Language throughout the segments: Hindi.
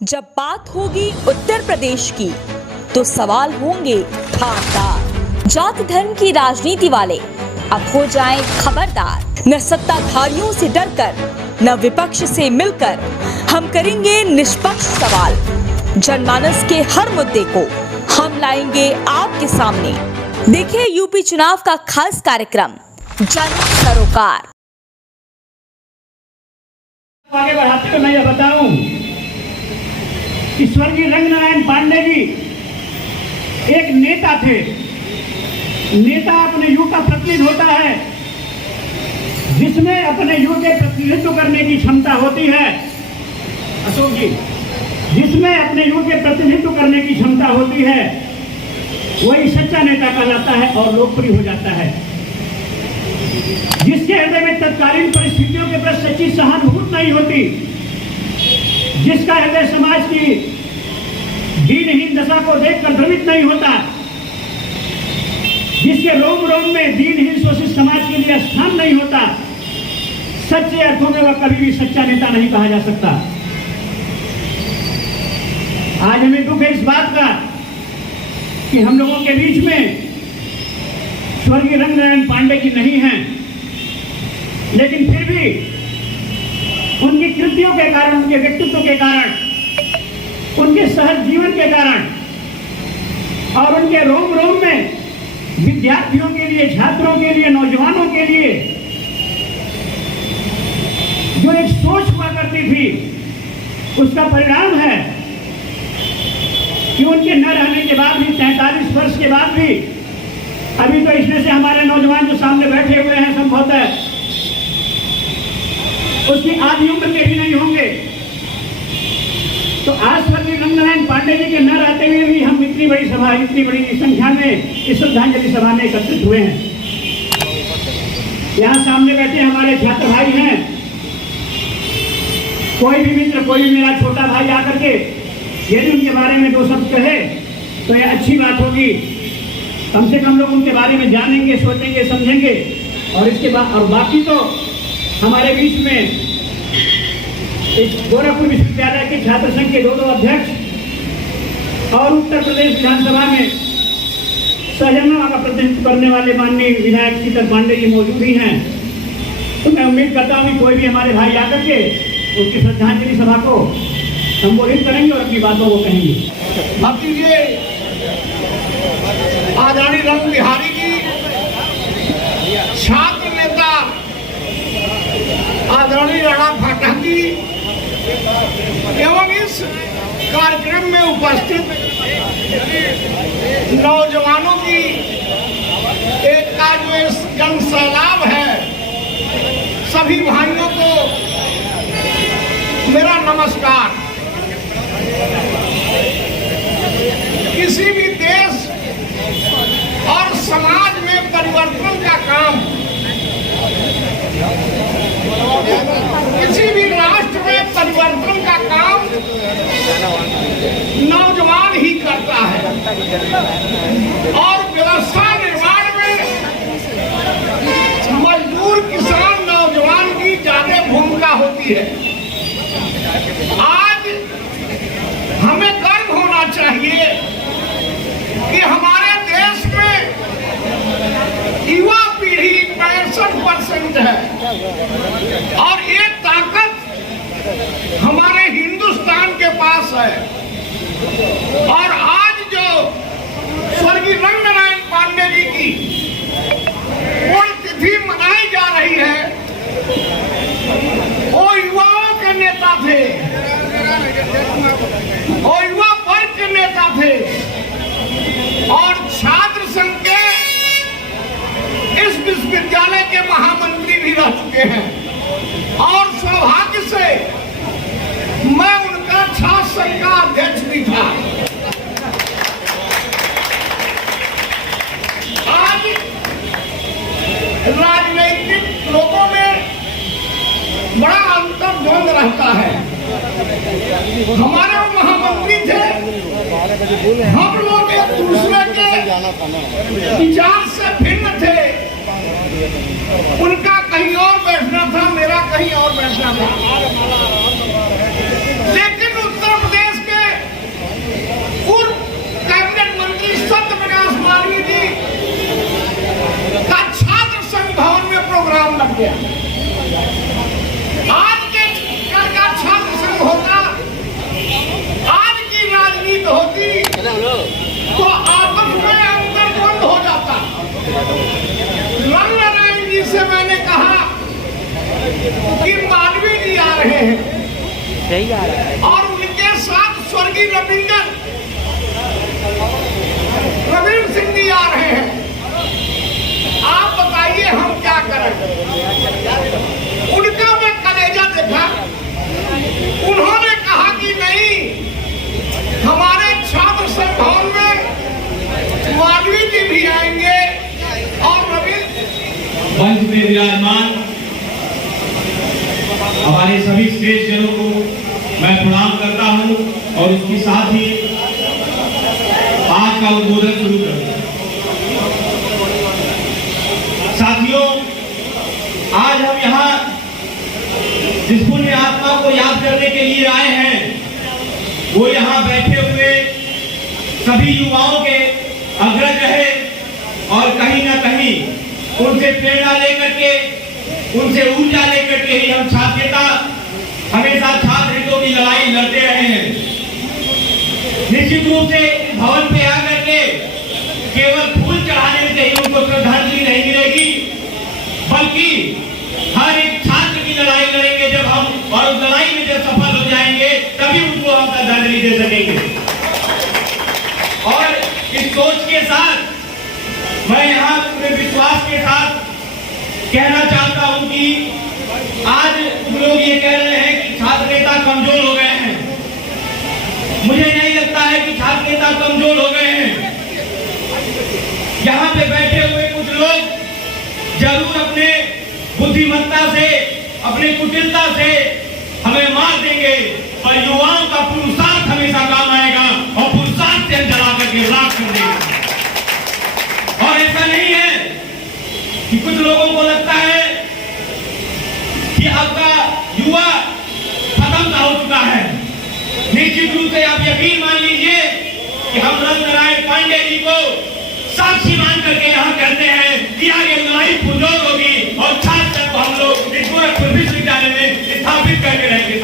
जब बात होगी उत्तर प्रदेश की तो सवाल होंगे धारदार। जात धर्म की राजनीति वाले अब हो जाएं खबरदार। न सत्ताधारियों से डरकर न विपक्ष से मिलकर हम करेंगे निष्पक्ष सवाल। जनमानस के हर मुद्दे को हम लाएंगे आपके सामने। देखिए यूपी चुनाव का खास कार्यक्रम जन सरोकार। आगे बढ़ाते हुए मैं यह बताऊं कि स्वर्गीय रंगनारायण पांडे जी एक नेता थे। नेता अपने युग का प्रतिनिधि होता है, जिसमें अपने युग के प्रतिनिधित्व करने की क्षमता होती है। अशोक जी, जिसमें अपने युग के प्रतिनिधित्व करने की क्षमता होती है, वही सच्चा नेता कहलाता है और लोकप्रिय हो जाता है। जिसके हृदय में तत्कालीन परिस्थितियों के प्रति सच्ची सहानुभूति नहीं होती, जिसका हृदय समाज की दीनहीन दशा को देखकर द्रवित नहीं होता, जिसके रोम रोम में दीनहीन शोषित समाज के लिए स्थान नहीं होता, सच्चे अर्थों में वह कभी भी सच्चा नेता नहीं कहा जा सकता। आज हमें दुख है इस बात का कि हम लोगों के बीच में स्वर्गीय रंगनारायण पांडे जी नहीं हैं, लेकिन फिर भी उनकी कृतियों के कारण, उनके व्यक्तित्व के कारण, उनके सहज जीवन के कारण और उनके रोम रोम में विद्यार्थियों के लिए, छात्रों के लिए, नौजवानों के लिए जो एक सोच हुआ करती थी, उसका परिणाम है कि उनके न रहने के बाद भी 43 वर्ष के बाद भी अभी तो इसमें से हमारे नौजवान जो सामने बैठे हुए हैं संभवतः उसकी आधी उम्र के भी नहीं होंगे। तो आज स्वर्गीय रंगनारायण पांडे जी के न रहते हुए भी हम इतनी बड़ी सभा, इतनी बड़ी संख्या में इस श्रद्धांजलि सभा में एकत्रित हुए हैं। यहाँ सामने बैठे हमारे छात्र भाई हैं। कोई भी मित्र, कोई भी मेरा छोटा भाई आकर के यदि उनके बारे में दो शब्द कहे तो यह अच्छी बात होगी। कम से कम लोग उनके बारे में जानेंगे, सोचेंगे, समझेंगे। और इसके बाद और बाकी तो हमारे बीच में इस गोरखपुर विश्वविद्यालय के छात्र संघ के दो अध्यक्ष और उत्तर प्रदेश विधानसभा में सहजनवा का प्रतिनिधित्व करने वाले माननीय विधायक शीतल पांडे जी मौजूद ही हैं। तो मैं उम्मीद करता हूँ कि कोई भी हमारे भाई आकर के उसकी श्रद्धांजलि सभा को संबोधित करेंगे और अपनी बातों को कहेंगे। अब कीजिए आदरणीय रंग बिहारी जी, छात्र नेता आदरणीय राणा फाटक जी एवं इस कार्यक्रम में उपस्थित नौजवानों की एक का जो जन सैलाब है, सभी भाइयों को मेरा नमस्कार। किसी भी देश और समाज में परिवर्तन का काम, किसी भी राष्ट्र में परिवर्तन का काम नौजवान ही करता है और व्यवस्था निर्माण में मजदूर, किसान, नौजवान की ज्यादा भूमिका होती है। आज हमें गर्व होना चाहिए कि हमारे देश में युवा पीढ़ी 65% है और ये ताकत हमारे हिंदुस्तान के पास है। और आज जो स्वर्गीय रंगनारायण पांडे जी की पुण्यतिथि मनाई जा रही है, वो युवाओं के नेता थे, वो युवा वर्ग के नेता थे और छात्र संघ के इस विश्वविद्यालय के महामंत्री भी रह चुके हैं। और सौभाग्य से बड़ा अंतर द्वंद रहता है। हमारे महामंत्री थे, हम लोग एक दूसरे के विचार से भिन्न थे। उनका कहीं और बैठना था, मेरा कहीं और बैठना था। लेकिन उत्तर प्रदेश के पूर्व कैबिनेट मंत्री सत्य प्रकाश मालवीय जी का छात्र संघ भवन में प्रोग्राम लग गया। आज के कल का छात्र संघ होता, आज की राजनीति होती तो आपस में अंतर्द्वंद हो जाता। रंगनारायण जी से मैंने कहा कि मालवीय जी आ रहे हैं और उनके साथ स्वर्गीय रविंद्र सिंह जी आ रहे हैं। आप बताइए हम क्या करें? उनका मैं कलेजा देखा। उन्होंने कहा कि नहीं, हमारे छात्र संघ भवन में मालवीय जी भी आएंगे और रविंद्र। मंच में विराजमान हमारे सभी श्रेष्ठ जनों को मैं प्रणाम करता हूं और उसके साथ ही आज का उद्बोधन शुरू करता हूं। साथियों, आज हम यहाँ जिस पुण्य आत्मा को याद करने के लिए आए हैं, वो यहाँ बैठे हुए सभी युवाओं के अग्रज रहे और कहीं ना कहीं उनसे प्रेरणा लेकर के, उनसे ऊर्जा लेकर के ही हम छात्र नेता हमेशा छात्र हितों की लड़ाई लड़ते रहे हैं। निश्चित रूप से भवन पे आकर के केवल फूल चढ़ाने से ही उनको श्रद्धांजलि नहीं मिलेगी, बल्कि हर एक छात्र की लड़ाई लड़ेंगे जब हम, और उस लड़ाई में जब सफल हो जाएंगे तभी उनको हम श्रद्धांजलि दे सकेंगे। और इस सोच के साथ मैं यहाँ पूरे विश्वास के साथ कहना चाहता हूँ कि आज कुछ लोग ये कह रहे हैं कि छात्र नेता कमजोर हो गए हैं। मुझे नहीं लगता है कि छात्र नेता कमजोर हो गए हैं। यहाँ पे बैठे हुए कुछ लोग जरूर अपने बुद्धिमत्ता से, अपने कुटिलता से हमें मार देंगे, पर युवाओं का पुरुषार्थ हमेशा काम आएगा और पुरुषार्थ से जला करके राख कर देंगे। और ऐसा नहीं है कि कुछ लोगों को लगता है कि आपका युवा खत्म हो चुका है। निश्चित रूप से आप यकीन मान लीजिए कि हम रंगनारायण पांडे जी को साक्षी मान करके यहाँ कहते हैं कि आगे लड़ाई पुरजोर होगी और छात्र को हम लोग इस गोरखपुर विश्वविद्यालय में स्थापित करके रहेंगे।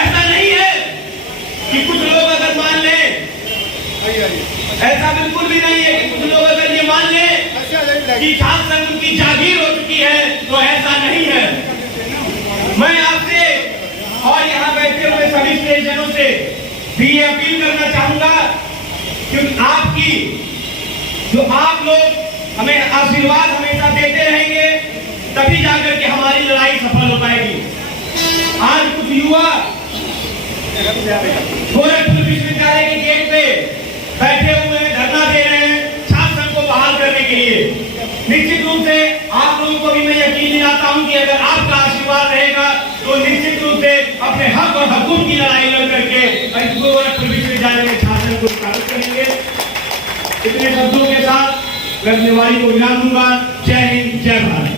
ऐसा नहीं है कि कुछ लोग अगर मान ले, ऐसा बिल्कुल भी नहीं है कि कुछ लोग अगर ये मान ले कि छात्र संघ की जागीर हो चुकी है, तो ऐसा नहीं है। मैं आपसे और यहाँ बैठे हुए सभी स्टेशनों से भी ये अपील करना चाहूंगा कि आपकी जो आप लोग हमें आशीर्वाद हमेशा देते रहेंगे, तभी जाकर के हमारी लड़ाई सफल हो पाएगी। आज कुछ युवा गोरखपुर विश्वविद्यालय के गेट पे बैठे हुए धरना दे रहे हैं छात्र संघ को बहाल करने के लिए। निश्चित रूप से आप लोगों को भी मैं यकीन दिलाता हूं कि अगर आपका आशीर्वाद रहेगा तो निश्चित रूप से अपने हक और हकूक की लड़ाई लड़ करके गोरखपुर विश्वविद्यालय में छात्र को स्थापित करेंगे। इतने शब्दों के साथ मैं अपनी वाणी को विराम दूंगा। जय हिंद, जय भारत।